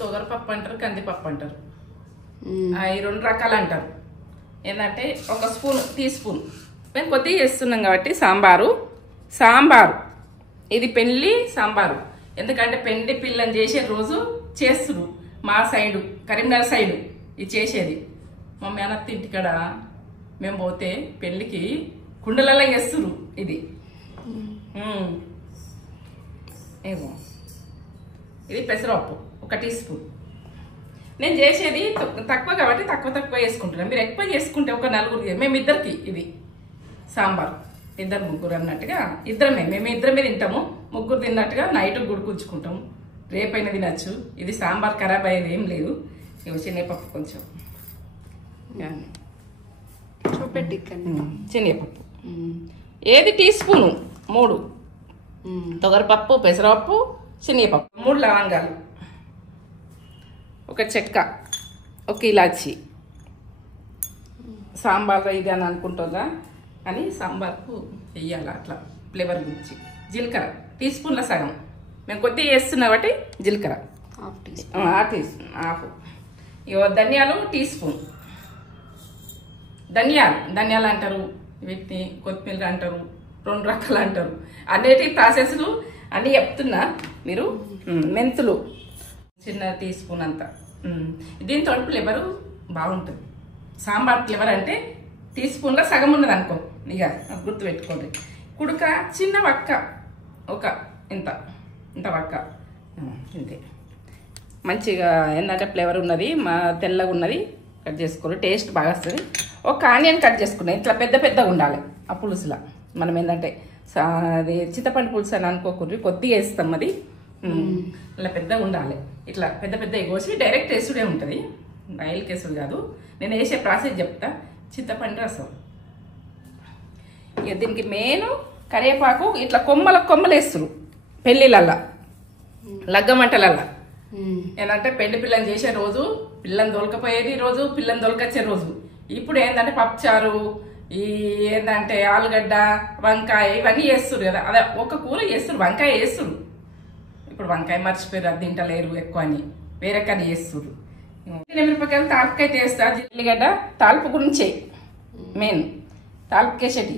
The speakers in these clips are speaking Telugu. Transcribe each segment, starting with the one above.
తొగరపప్పు అంటారు, కందిపప్పు అంటారు. ఈ 2 రకాలు అంటారు. ఏంటంటే ఒక స్పూన్, టీ స్పూన్. మేము కొద్దిగా చేస్తున్నాం కాబట్టి సాంబారు ఇది పెళ్లి సాంబారు. ఎందుకంటే పెండి పిల్లని చేసే రోజు చేస్తురు మా సైడు, కరీంనగర్ సైడు ఇది చేసేది. మా మేనత్త ఇంటికాడ మేము పోతే పెళ్లికి కుండలలో చేస్తురు ఇది. ఏమో ఇది పెసరపప్పు 1 టీ స్పూన్. నేను చేసేది తక్కువ కాబట్టి తక్కువ వేసుకుంటున్నాను. మీరు ఎక్కువ చేసుకుంటే ఒక 4 మేమిద్దరికి ఇది సాంబార్, 2 3 అన్నట్టుగా మేమిద్దరమే తింటాము. 3 తిన్నట్టుగా నైట్ గుడుకుంచుకుంటాము. రేపైనా తినచ్చు. ఇది సాంబార్ ఖరాబ్ అయ్యేది ఏం లేదు. ఇవి శనగపప్పు కొంచెం చూపెట్టి శనగపప్పు ఏది టీ స్పూను 3, తొగరపప్పు, పెసరపప్పు, శనగపప్పు, 3 లవంగాలు, 1 చెక్క, 1 ఇలాచి. సాంబార్ ఇది అని అనుకుంటుందా అని సాంబార్కు వెయ్యాలి అట్లా ఫ్లేవర్ గురించి. జీలకర్ర టీ స్పూన్ల సగం, మేము కొద్దిగా వేస్తున్నాం కాబట్టి జీలకర్ర హాఫ్. ఇవో ధనియాలు టీ స్పూన్. ధనియాలు అంటారు, వీటిని కొత్తిమీర అంటారు, 2 రకాలు అంటారు. అన్నిటి ప్రాసెస్లు అన్నీ చెప్తున్నా మీరు. మెంతులు చిన్న టీ స్పూన్ అంతా. దీంతో ఫ్లేవర్ బాగుంటుంది. సాంబార్ ఫ్లేవర్ అంటే టీ స్పూన్లో సగం ఉన్నది అనుకో, ఇక గుర్తు పెట్టుకోండి. కుడుక చిన్న వక్క, ఒక ఇంత వక్క, ఇంతే. మంచిగా ఏంటంటే ఫ్లేవర్ ఉన్నది, మా తెల్లగా ఉన్నది కట్ చేసుకోవాలి, టేస్ట్ బాగా వస్తుంది. ఒక ఆనియన్ కట్ చేసుకున్నాయి, ఇట్లా పెద్దగా ఉండాలి ఆ పులుసులా. మనం ఏంటంటే అది చింతపండు పులుసు అని అనుకోకుండా కొద్దిగా వేస్తాం, అది అలా పెద్దగా ఉండాలి. ఇట్లా పెద్ద కోసి డైరెక్ట్ వేసుడే ఉంటుంది, ఆయిల్ కేసుడు కాదు. నేను వేసే ప్రాసెస్ చెప్తా. చింతపండు రసం, ఇక దీనికి మెయిన్ కరివేపాకు. ఇట్లా కొమ్మలు వేస్తురు పెళ్ళిళ్ళల్లా, లగ్గమంటలల్లా. ఏంటంటే పెళ్లి పిల్లని చేసే రోజు, పిల్లని దొలకపోయేది రోజు, పిల్లని దొలకొచ్చే రోజు. ఇప్పుడు ఏంటంటే పప్పుచారు, ఈ ఏంటంటే ఆలుగడ్డ, వంకాయ ఇవన్నీ చేస్తురు కదా. అదే ఒక కూర చేస్తురు, వంకాయ చేస్తురు. ఇప్పుడు వంకాయ మర్చిపోయారు, అది తింటలేరు ఎక్కువ అని వేరే కర్రీ చేస్తురు. మిరపకాయలు తాలిపకాయ చేస్తా. జీలిగడ్డ తాలిపు గురించి మెయిన్ తాలిపుకేసేటి.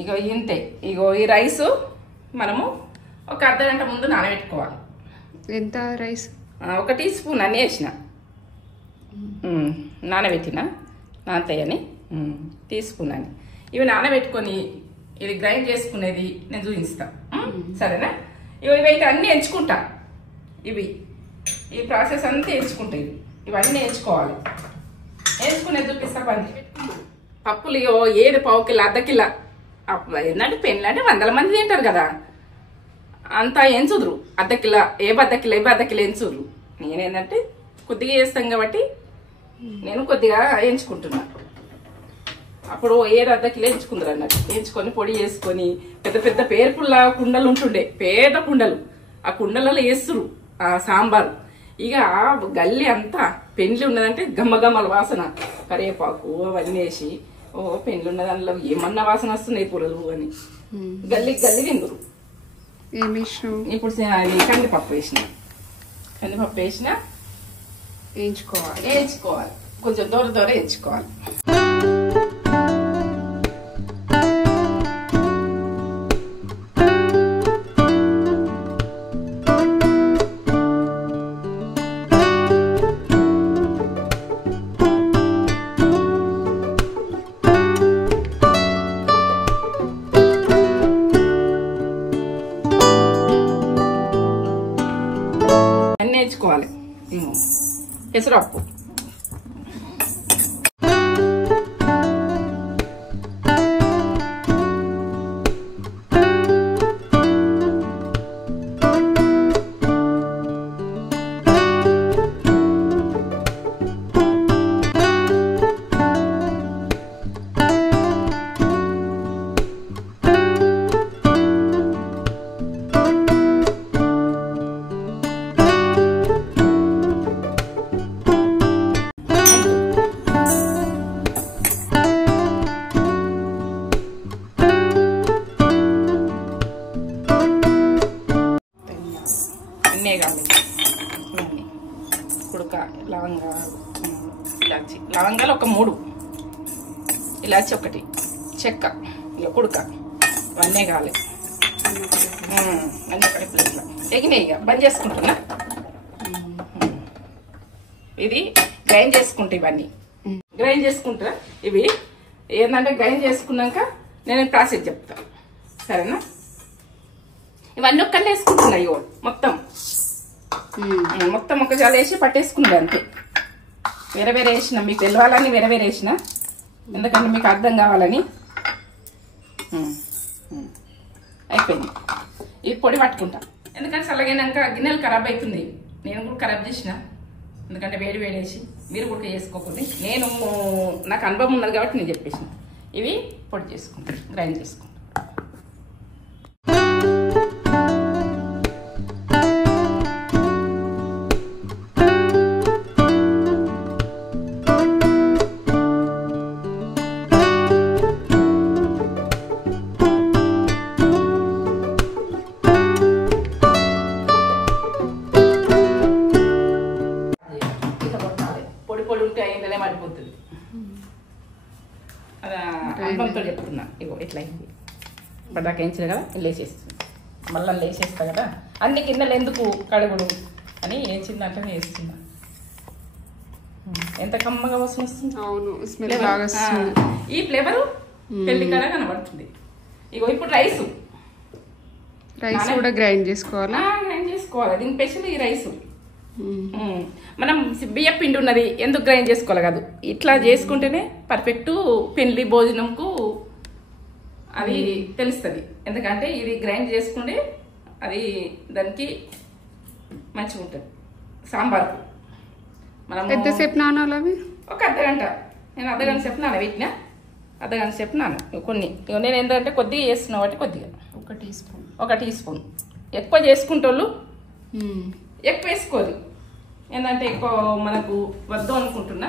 ఇగో ఇంతే. ఇగో ఈ రైసు మనము ఒక అర్ధగంట ముందు నానబెట్టుకోవాలి. ఎంత రైస్? 1 టీ స్పూన్ అన్నీ వేసిన, నానబెట్టిన నానతాయని టీ స్పూన్ అని. ఇవి నానబెట్టుకొని ఇది గ్రైండ్ చేసుకునేది నేను చూపిస్తా, సరేనా? ఇవైతే అన్నీ ఎంచుకుంటా. ఈ ప్రాసెస్ అంతా ఎంచుకుంటాయి. ఇవన్నీ ఎంచుకోవాలి. ఎంచుకునేది చూపిస్తా. పప్పులు ఏది 1/4 కిలో, అర్ధ కిలో. ఏంటంటే పెళ్ళి అంటే 100 మంది తింటారు కదా, అంతా ఎంచుదురు. అర్ధ కిలో ఎంచుదురు. నేనేంటంటే కొద్దిగా వేస్తాం కాబట్టి నేను కొద్దిగా ఎంచుకుంటున్నా. అప్పుడు ఏది 1/2 కిలో ఎంచుకుందరు అన్నట్టు. ఎంచుకొని పొడి చేసుకొని పెద్ద పేరుపుల్ల కుండలు ఉంటుండే, పేద కుండలు. ఆ కుండలలో వేస్తురు ఆ సాంబారు. ఇక గల్లి అంతా పెండ్లి ఉన్నదంటే గమ్మగమ్మల వాసన, కరివేపాకు అవన్నీ వేసి పెండ్లి ఉన్న దానిలో ఏమన్నా వాసన వస్తున్నాయి కూరలు అని గల్లి తిందురు. ఇప్పుడు అది కందిపప్పు వేసిన వేయించుకోవాలి. కొంచెం దూర వేయించుకోవాలి. వేయించుకోవాలి. పెసరపప్పు ఇలాచి ఒకటి, చెక్క, ఇక కుడక, ఇవన్నీ కావాలి. అన్నీ ఒకటి ప్లేట్లో ఎగినాయి. ఇక బంద్ చేసుకుంటున్నా. ఇది గ్రైండ్ చేసుకుంటా. ఇవన్నీ గ్రైండ్ చేసుకుంటా. ఇవి ఏంటంటే గ్రైండ్ చేసుకున్నాక నేను ప్రాసెస్ చెప్తా, సరేనా? ఇవన్నీ ఒక్కళ్ళు వేసుకుంటున్నాయి మొత్తం ఒక జాల వేసి పట్టేసుకున్నది అంతే. వేరే వేరే వేసిన, మీకు తెలవాలని వేరే వేరే వేసిన, ఎందుకంటే మీకు అర్థం కావాలని. అయిపోయింది. ఈ పొడి పట్టుకుంటా, ఎందుకంటే చల్లగైనాక గిన్నెలు ఖరాబ్ అవుతుంది. నేను కూడా ఖరాబ్ చేసిన, ఎందుకంటే వేడి వేడి వేసి మీరు కూడా చేసుకోకూడదు. నాకు అనుభవం ఉన్నది కాబట్టి నేను చెప్పేసిన. ఇవి పొడి చేసుకుంటాను, గ్రైండ్ చేసుకుంటాను. పొడి ఉంటే అయిందనే మడిపోతుంది. అలా అనుభవంతో చెప్తున్నా. ఇగో ఇట్లా అయింది. ఇప్పటిదాకా వేయించదు కదా, లేచేస్తుంది. మళ్ళీ లేచేస్తా కదా, అన్ని గిన్నెలు ఎందుకు కడుగుడు అని వేయించిందంటే వేస్తున్నా. ఎంత కమ్మగా వాసన వస్తుంది. అవును, స్మెల్ బాగా వస్తుంది. ఈ ఫ్లేవరు పెళ్లి కాడ కనబడుతుంది. ఇగో ఇప్పుడు రైస్ కూడా గ్రైండ్ చేసుకోవాలా? గ్రైండ్ చేసుకోవాలి. దీని స్పెషల్ ఈ రైస్. మనం బియ్య పిండి ఉన్నది ఎందుకు గ్రైండ్ చేసుకోవాలి కాదు, ఇట్లా చేసుకుంటేనే పర్ఫెక్ట్ పెళ్లి భోజనంకు అది తెలుస్తుంది. ఎందుకంటే ఇది గ్రైండ్ చేసుకుంటే అది దానికి మంచిగా ఉంటుంది. సాంబార్కు మనం ఎంతసేపు నానాలి అవి? ఒక అర్ధగంట. నేను అర్ధగంట సేపు నానబెట్టినా, అర్ధగంట సేపు కొన్ని. నేను ఏంటంటే కొద్దిగా వేస్తున్నా కాబట్టి కొద్దిగా ఒక టీ స్పూన్ ఎక్కువ చేసుకుంటోళ్ళు ఎక్కువ వేసుకోరు, ఏంటంటే ఎక్కువ మనకు వద్దు అనుకుంటున్నా.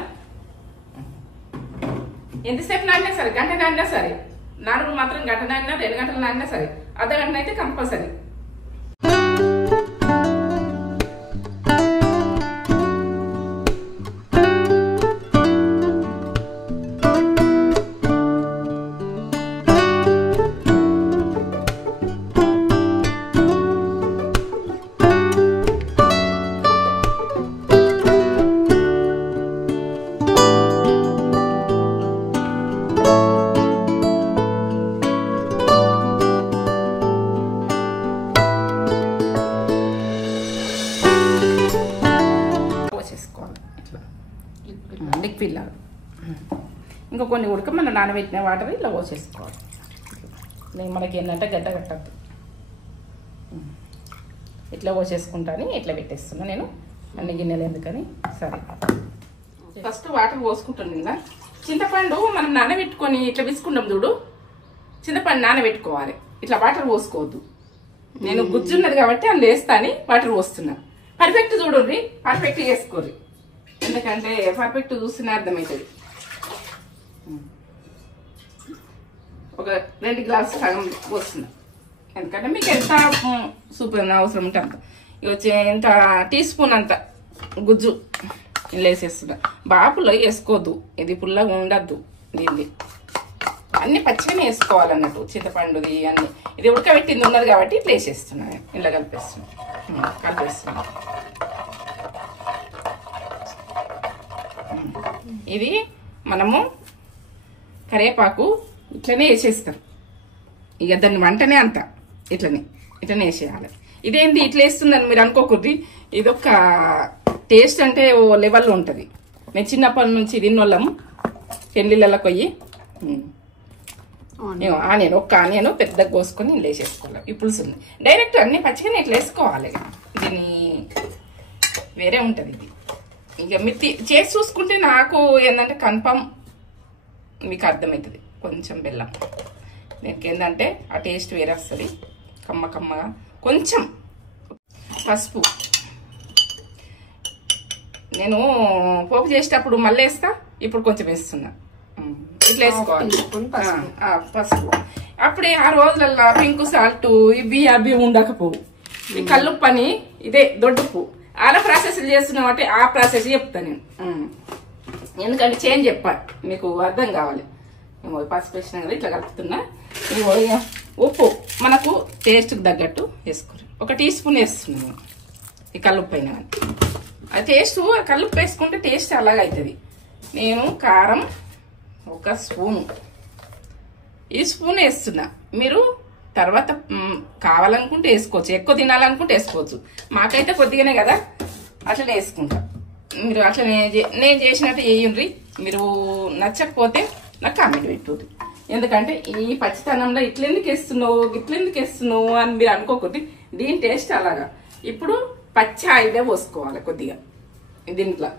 ఎంతసేపు నానినా సరే, గంట నానినా సరే, నాలుగు మాత్రం గంట నానినా 2 గంటలు నానినా సరే, అర్ధగంట అయితే కంపల్సరీ. లిక్విడ్ లాగా ఇంకా కొన్ని ఉడక మనం నానబెట్టిన వాటర్ ఇట్లా పోసేసుకోవాలి. మనకి ఏంటంటే గడ్డ కట్టద్దు, ఇట్లా పోసేసుకుంటాను. ఇట్లా పెట్టేస్తున్నా నేను అన్ని గిన్నెలు ఎందుకని. సరే, ఫస్ట్ వాటర్ పోసుకుంటాను. ఇంకా చింతపండు మనం నానబెట్టుకొని ఇట్లా విసుకుంటాం చూడు, చింతపండు నానబెట్టుకోవాలి. ఇట్లా వాటర్ పోసుకోవద్దు. నేను గుజ్జున్నది కాబట్టి అందులో వేస్తాను, వాటర్ పోస్తున్నా. పర్ఫెక్ట్ చూడండి, పర్ఫెక్ట్ చేసుకోరు. ఎందుకంటే పర్ఫెక్ట్ చూస్తేనే అర్థమవుతుంది. ఒక 2 గ్లాసులు సగం పోస్తున్నా, ఎందుకంటే మీకు ఎంత సూప్ అవసరం ఉంటే అంత. ఇక ఎంత టీ స్పూన్ అంత గుజ్జు ఇలా వేసేస్తున్నా. బాగా పుల్లగా వేసుకోవద్దు, ఇది పుల్లగా ఉండద్దు. దీన్ని అన్ని పచ్చిగానే వేసుకోవాలన్నట్టు, చింతపండుది అన్ని. ఇది ఉడకబెట్టింది ఉన్నది కాబట్టి ఇట్లా వేసేస్తున్నా, ఇలా కలిపేస్తున్నా. ఇది మనము కరివేపాకు ఇట్లనే వేసేస్తాం. ఇక దాన్ని వంటనే అంత ఇట్లనే వేసేయాలి. ఇదేంటి ఇట్లా వేస్తుందని మీరు అనుకోకూడదు. ఇదొక టేస్ట్ అంటే ఓ లెవెల్లో ఉంటుంది. నేను చిన్నప్పటి నుంచి తిన్నోళ్ళము పెళ్ళిళ్ళకి పోయి ఆనియన్ ఒక్క ఆనియన్ పెద్దగా కోసుకొని ఇలా వేసేసుకోవాలి. ఈ పులుసుని డైరెక్ట్ అన్ని పచ్చిగానే ఇట్లా వేసుకోవాలి. దీని వేరే ఉంటుంది ఇది. ఇక మీరు చేసి చూసుకుంటే నాకు ఏంటంటే కన్ఫర్మ్ మీకు అర్థమవుతుంది. కొంచెం బెల్లం, దీనికి ఏంటంటే ఆ టేస్ట్ వేరే వస్తుంది, కమ్మ కమ్మగా. కొంచెం పసుపు, నేను పోపు చేసేటప్పుడు మళ్ళీ వేస్తా, ఇప్పుడు కొంచెం వేస్తున్నా. ఇట్లా వేసుకోవాలి పసుపు. అప్పుడే ఆ రోజులల్లో పింక్ సాల్ట్ ఇవి అవి ఉండకపోవు. ఈ కల్లుప్పు అని ఇదే దొడ్డుప్పు అలా ప్రాసెస్లు చేస్తున్నాం అంటే ఆ ప్రాసెస్ చెప్తాను నేను, ఎందుకంటే చేంజ్ చెప్పాలి మీకు అర్థం కావాలి. పసుపు వేసినా కదా ఇట్లా కలుపుతున్నా. ఇగో ఉప్పు మనకు టేస్ట్కి తగ్గట్టు వేసుకోరు. 1 టీ స్పూన్ వేస్తున్నాను ఈ కల్లుప్పు పైన. అది టేస్ట్ కల్లుప్పు వేసుకుంటే టేస్ట్ అలాగ అవుతుంది. నేను కారం 1 స్పూను ఈ స్పూన్ వేస్తున్నా. మీరు తర్వాత కావాలనుకుంటే వేసుకోవచ్చు, ఎక్కువ తినాలనుకుంటే వేసుకోవచ్చు. మాకైతే కొద్దిగానే కదా అట్లనే వేసుకుంటా. మీరు అట్లనే నేను చేసినట్టు వేయండి. మీరు నచ్చకపోతే నాకు కామెంట్ పెట్టుర్రి. ఎందుకంటే ఈ పచ్చితనంలో ఇట్లెందుకు వేస్తున్నావు అని మీరు అనుకోకూడదు. దీని టేస్ట్ అలాగా. ఇప్పుడు పచ్చి ఆయిలే పోసుకోవాలి కొద్దిగా దీంట్లో.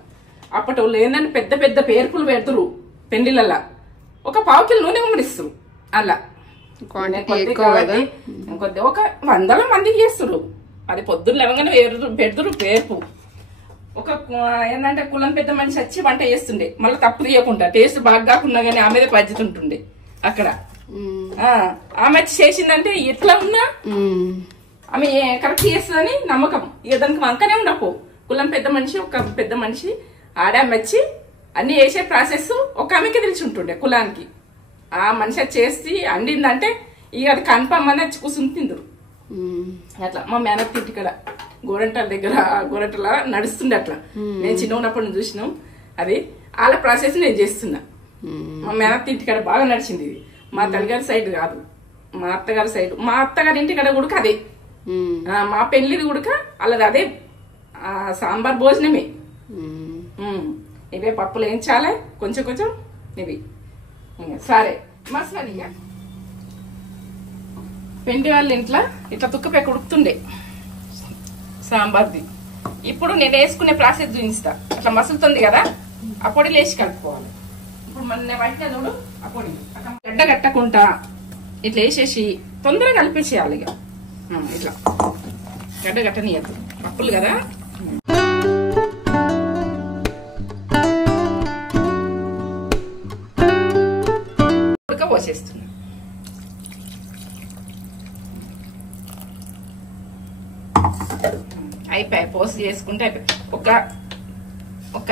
అప్పటి వాళ్ళు ఏంటంటే పెద్ద పెద్ద పేర్పులు పెడతారు పెండిలల్లా, 1 పావు కిలో నూనె ఉమ్మరిస్తారు. అలా కొద్ది 100 మందికి చేస్తారు. అది పొద్దున్న లేవగానే పెడతారు పేర్పు. ఏంటంటే కులం పెద్ద మనిషి వచ్చి వంట చేస్తుండే, మళ్ళీ తప్పు తీయకుండా టేస్ట్ బాగా కాకుండా కానీ ఆమె బాధ్యత ఉంటుండే అక్కడ. ఆమె వచ్చి చేసిందంటే ఎట్లా ఉన్నా ఆమె కరెక్ట్ చేస్తుందని నమ్మకం. ఇక దానికి వంకనే ఉండపో. కులం పెద్ద మనిషి, ఒక పెద్ద మనిషి ఆడామె వచ్చి అన్ని చేసే ప్రాసెస్ ఒక ఆమెకి తెలిసి ఉంటుండే కులానికి. ఆ మనిషి చేసి అండిందంటే ఇక అది కన్ఫర్మ్ అని వచ్చి కూర్చుని తిందరు. అట్లా మా మేనత్త ఇంటి ఇక్కడ గోరంటల దగ్గర గోరంటల నడుస్తుండే అట్లా. నేను చిన్న ఉన్నప్పుడు చూసినాం. అది వాళ్ళ ప్రాసెస్ నేను చేస్తున్నా. మా మేనత్త ఇంటికాడ బాగా నడిచింది ఇది. మా తల్లిగారి సైడ్ కాదు, మా అత్తగారి సైడ్. మా అత్తగారి ఇంటికాడ కూడా అదే. మా పెళ్లిది కూడా వాళ్ళది అదే. సాంబార్ భోజనమే. ఇవే పప్పులు వేయించాలి కొంచెం కొంచెం. ఇవి సరే మసాలా పెండి వాళ్ళ ఇంట్లో ఇట్లా తుక్కపెక్క ఉడుకుతుండే సాంబార్ది. ఇప్పుడు నేను వేసుకునే ప్రాసెస్ చూపిస్తా. అట్లా మసులుతుంది కదా, ఆ పొడి లేచి కలుపుకోవాలి. ఇప్పుడు మన వాటిగా చూడు, ఆ పొడి గడ్డ కట్టకుండా ఇట్లా వేసేసి తొందరగా కలిపేసేయాలి. ఇక ఇట్లా గడ్డ కట్టనియద్దు, పప్పులు కదా. పోసేస్తున్నా. అయిపోయి పోసి చేసుకుంటే అయిపోయి ఒక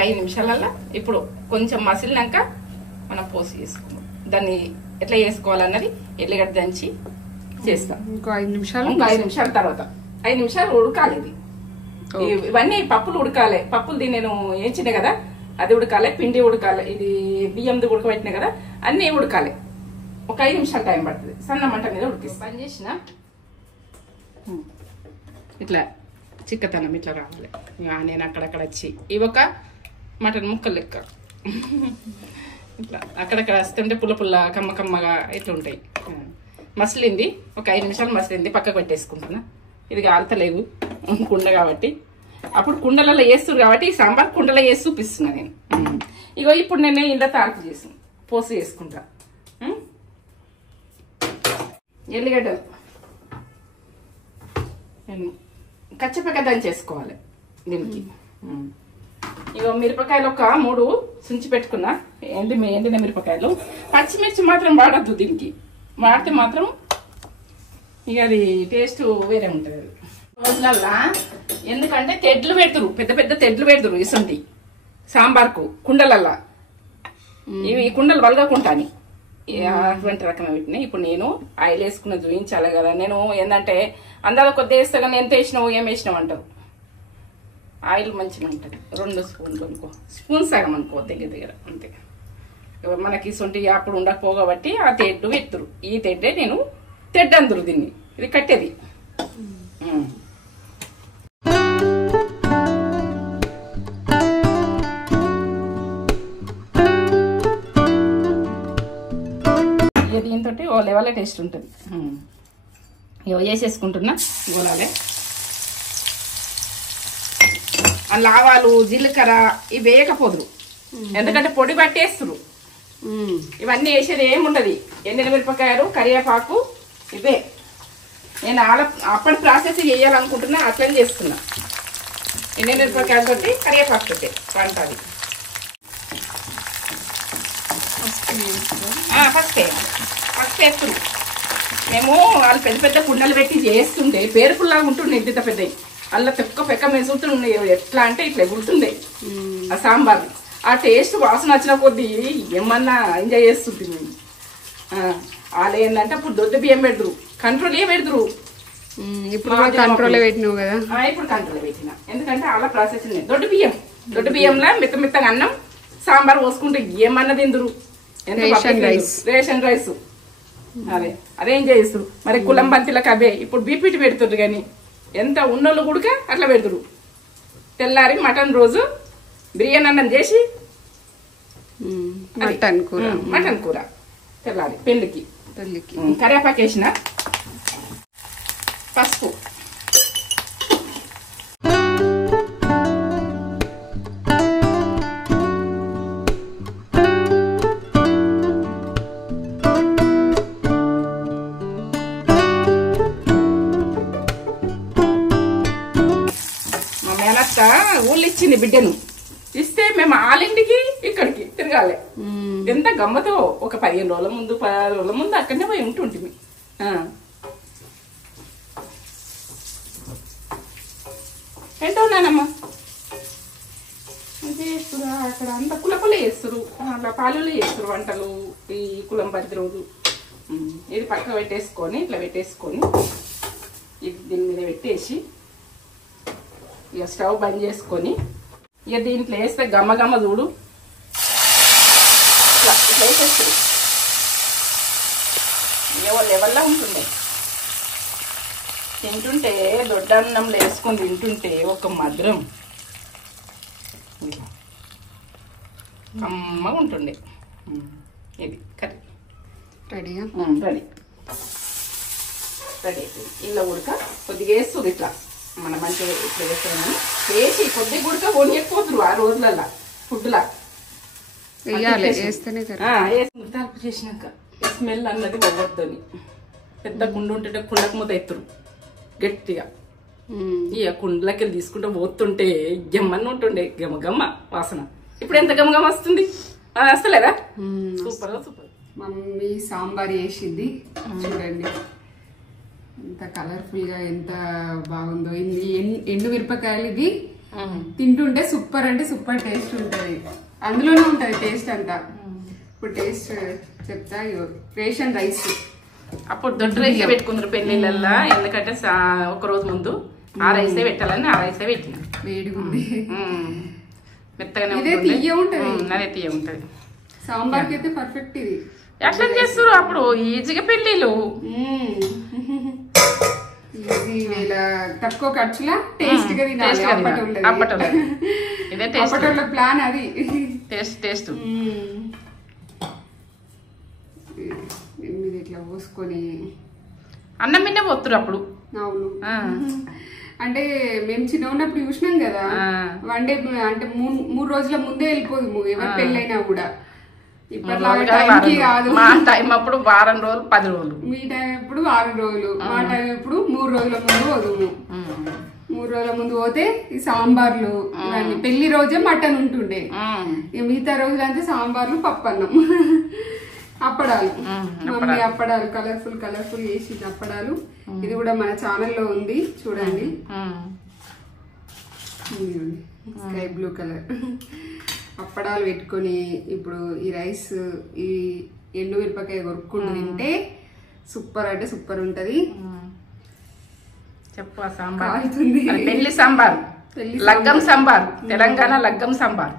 5 నిమిషాలల్లో. ఇప్పుడు కొంచెం మసిలినాక మనం పోసి చేసుకుందాం. దాన్ని ఎట్లా చేసుకోవాలన్నది ఎల్లిగడ్డ దంచి చేస్తాం. ఇంకో 5 నిమిషాలు. 5 నిమిషాల తర్వాత 5 నిమిషాలు ఉడకాలి. ఇది ఇవన్నీ పప్పులు ఉడకాలి. పప్పులు నేను వేయించిన కదా అది ఉడకాలి, పిండి ఉడకాలి, ఇది బియ్యంది ఉడకబెట్టిన కదా అన్నీ ఉడకాలి. ఒక 5 నిమిషాలు టైం పడుతుంది. సన్న మంట మీద ఉడికిస్తాం. పని చేసిన ఇట్లా చిక్కతనం ఇట్లా రావాలి. నేను అక్కడక్కడ వచ్చి ఇవి ఒక మటన్ ముక్కలు లెక్క ఇట్లా అక్కడక్కడ వస్తుంటే పుల్ల పుల్ల కమ్మ కమ్మగా ఇట్లా ఉంటాయి. మసిలింది ఒక 5 నిమిషాలు మసిలింది, పక్కకు పెట్టేసుకుంటున్నా. ఇది కాలుతలేదు కుండ కాబట్టి. అప్పుడు కుండలలో వేస్తున్నారు కాబట్టి ఈ సాంబార్ కుండలో వేసి చూపిస్తున్నా నేను. ఇగో ఇప్పుడు నేను ఇంత తాల్పు చేసి పోసి వేసుకుంటా. ఎల్లిగడ్డలు కచ్చపక్క దంచేసుకోవాలి దీనికి. ఇగో మిరపకాయలు ఒక 3 సుంచి పెట్టుకున్నా. ఎండిన మిరపకాయలు. పచ్చిమిర్చి మాత్రం వాడద్దు దీనికి. వాడితే మాత్రం ఇక అది టేస్ట్ వేరే ఉంటుంది. రోజులల్లా ఎందుకంటే తెడ్లు పెడతారు, పెద్ద పెద్ద తెడ్లు పెడతారు ఇసంటి సాంబార్కు కుండలల్లా. ఇవి కుండలు వలగకుంటాని అటువంటి రకం పెట్టినాయి. ఇప్పుడు నేను ఆయిల్ వేసుకున్న చూపించాలి కదా. నేను ఏంటంటే అందాల కొద్ది వేస్తా కానీ ఎంత వేసినావు ఏం వేసినావు అంటారు. ఆయిల్ మంచిగా ఉంటుంది. 2 స్పూన్లు అనుకో, స్పూన్ సగం అనుకో దగ్గర అంతే. మనకి సొంటి అప్పుడు ఉండకపో కాబట్టి ఆ తెడ్డు ఎత్తురు. ఈ తెడ్డే నేను తెడ్డు అందరు దీన్ని. ఇది కట్టేది. దీంతో ఓ లెవెల్ టేస్ట్ ఉంటుంది. ఇవి వేసేసుకుంటున్నా గోలాలే. ఆవాలు జీలకర్ర ఇవి వేయకపోదురు, ఎందుకంటే పొడి పట్టేస్తురు. ఇవన్నీ వేసేది ఏముండదు. ఎండిన మిరపకాయలు, కరివేపాకు ఇవే. నేను అప్పటి ప్రాసెస్ చేయాలనుకుంటున్నా, అట్లనే చేస్తున్నా. ఎండిన మిరపకాయలతో కరివేపాకు తోటి వంట. అది ఫస్ట్ వేస్తున్నారు. మేము వాళ్ళు పెద్ద పెద్ద కుండలు పెట్టి చేస్తుండే పేరుకుల్లాగా ఉంటుండే. ఇంత పెద్దవి అలా పెక్క మెసులుతుండే. ఎట్లా అంటే ఇట్లా ఎగురుతుండే ఆ సాంబార్. ఆ టేస్ట్ వాసన వచ్చిన కొద్దీ ఏమన్నా ఎంజాయ్ చేస్తుంటుంది. వాళ్ళు ఏంటంటే అప్పుడు దొడ్డు బియ్యం పెడదురు, కంట్రోల్ పెడదురు. ఇప్పుడు కంట్రోల్ పెట్టినావు కదా. ఇప్పుడు కంట్రోల్ పెట్టిన, ఎందుకంటే అలా ప్రాసెస్ దొడ్డు బియ్యంలో మెత్తగా అన్నం సాంబార్ పోసుకుంటే ఏమన్నా తిందురు. రేషన్ రైస్ అదేం చేయిస్తారు మరి కులం బంతిలకు అవే. ఇప్పుడు బీపీటీ పెడుతుర్రు కానీ ఎంత ఉన్నోళ్ళు కూడా అట్లా పెడుతురు. తెల్లారి మటన్ రోజు బిర్యానీ అన్నం చేసి మటన్ కూర తెల్లారి పెళ్లికి కరివేపాకు వేసిన, పసుపు, ఊళ్ళు ఇచ్చింది బిడ్డను ఇస్తే మేము ఆలింటికి ఇక్కడికి తిరగాలి. ఎంత గమ్మతో ఒక 15 రోజుల ముందు 16 రోజుల ముందు అక్కడనే పోయి ఉంటుంటిమి. ఎంత ఉన్నానమ్మా చేస్తురు అక్కడ అంతా కులకులే చేస్తారు, అట్లా పాలు చేస్తారు వంటలు. ఈ కులం పది రోజు ఇది పక్కన పెట్టేసుకొని ఇట్లా పెట్టేసుకొని ఇది దీని మీద పెట్టేసి ఇక స్టవ్ బంద్ చేసుకొని ఇక దీంట్లో వేస్తే గమ్మ చూడు ఇట్లా వేసేస్తుంది. ఏవో లెవెల్లో ఉంటుంది. తింటుంటే దొడ్డన్నంలో వేసుకొని తింటుంటే ఒక మధురం అమ్మగా ఉంటుండే. ఇది కర్రీ రెడీగా రెడీ ఇలా ఉడక కొద్దిగా వేస్తుంది. ఇట్లా మన మంచిగా ఇట్లా వేస్తామని వేసి కొద్దిగా ఉడక వండిపోతురు ఆ రోజులల్లో ఫుడ్లా తలుపు చేసినాక స్మెల్ అన్నది పోవద్దని పెద్ద కుండ ఉంటుంటే కుండకు మూత ఎత్తురు గట్టిగా. ఇక కుండలకి తీసుకుంటే పోతుంటే గమ్మన్న ఉంటుండే గమ్మ వాసన. ఇప్పుడు ఎంత గమ్మ వస్తుంది వస్తలేదా? Super super. మమ్మీ సాంబార్ చేసింది చూడండి ఎంత కలర్ఫుల్ గా ఎంత బాగుందో. ఎండు మిరపకాయలు ఇది తింటుంటే సూపర్ అంటే సూపర్ టేస్ట్ ఉంటది. అందులోనే ఉంటది టేస్ట్ అంతా. ఇప్పుడు టేస్ట్ చెప్తా. రేషన్ రైస్ అప్పుడు దొడ్డు రైస్ పెట్టుకుందరు పెళ్లిళ్ళల్లా, ఎందుకంటే ఒక రోజు ముందు ఆ రైసే పెట్టాలని ఆ రైసే పెట్టిన. వేడిగా ఉంది మెత్తగానే తీయ ఉంటది. అదే తీయ ఉంటది. సాంబార్ కి అయితే పర్ఫెక్ట్ ఇది. ఎట్లా చేస్తారు అప్పుడు ఈజీగా పెళ్లిళ్ళు. తక్కువ ఖర్చులా టేస్ట్ గా తినాలి. అప్పటోళ్ళ ప్లాన్ అది. టేస్ట్ ఇట్లా పోసుకొని అన్నం మిన్నే పోతురు అప్పుడు. అవును, అంటే మేము చిన్న ఉన్నప్పుడు చూసినాం కదా. వన్ డే అంటే 3 రోజుల ముందే వెళ్ళిపోదు ఎవరి పెళ్ళైనా కూడా. మా టైం అప్పుడు వారం రోజులు 10 రోజులు, మీ టైం ఎప్పుడు 6 రోజులు, మా టైం ఎప్పుడు 3 రోజుల ముందు వదువు. 3 రోజుల ముందు పోతే ఈ సాంబార్లు ఇవన్నీ. పెళ్లి రోజే మటన్ ఉంటుండే, మిగతా రోజులంతా సాంబార్లు పప్పన్నం అప్పడాలు. మమ్మీ అప్పడాలు కలర్ఫుల్ చేసింది అప్పడాలు. ఇది కూడా మన ఛానల్లో ఉంది చూడండి. స్కై బ్లూ కలర్ అప్పడాలు పెట్టుకొని ఇప్పుడు ఈ రైస్ ఈ ఎండు మిరపకాయ కొరుక్కుంటూ తింటే సూపర్ అంటే సూపర్ ఉంటది. చెప్పు సాంబార్ పెళ్లి సాంబార్, లగ్గం సాంబార్, తెలంగాణ లగ్గం సాంబార్.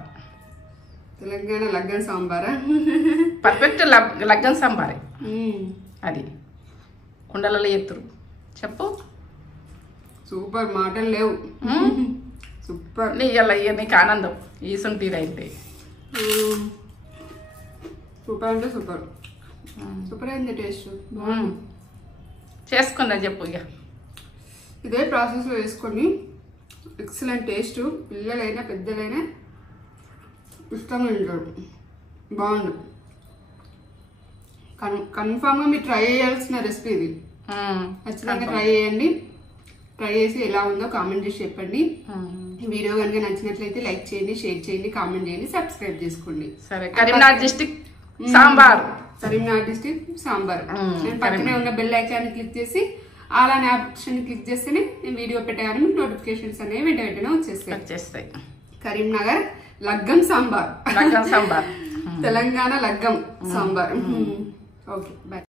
తెలంగాణ లగ్గం సాంబారా? పర్ఫెక్ట్ లగ్గం సాంబారే అది. కుండలలో ఎత్తురు. చెప్పు సూపర్. మాటలు లేవు. సూపర్. నీకు ఆనందం ఈసుంటి అయితే. సూపర్ అంటే సూపర్. సూపర్ అయింది టేస్ట్. చేసుకుందా చెప్పు. ఇక ఇదే ప్రాసెస్లో వేసుకొని ఎక్సలెంట్ టేస్ట్. పిల్లలైనా పెద్దలైనా ఇష్టంగా తింటారు. బాగుంది. కన్ఫామ్గా మీరు ట్రై చేయాల్సిన రెసిపీ ఇది. ఖచ్చితంగా ట్రై చేయండి. ట్రై చేసి ఎలా ఉందో కామెంట్ చేసి చెప్పండి. వీడియో కనుక నచ్చినట్లయితే లైక్ చేయండి, షేర్ చేయండి, కామెంట్ చేయండి, సబ్స్క్రైబ్ చేసుకోండి. సరే. కరీంనగర్ డిస్ట్రిక్ట్ సాంబార్. కరీంనగర్ డిస్ట్రిక్ట్ సాంబార్. నేను పక్కనే ఉన్న బెల్ ఐకాన్ క్లిక్ చేసి ఆల్ అనే ఆప్షన్ క్లిక్ చేస్తేనే నేను వీడియో పెట్టగానే మీకు నోటిఫికేషన్స్ అనేవి వెంటనే వచ్చేస్తాయి. కరీంనగర్ లగ్గం సాంబార్. తెలంగాణ లగ్గం సాంబార్. Okay bye.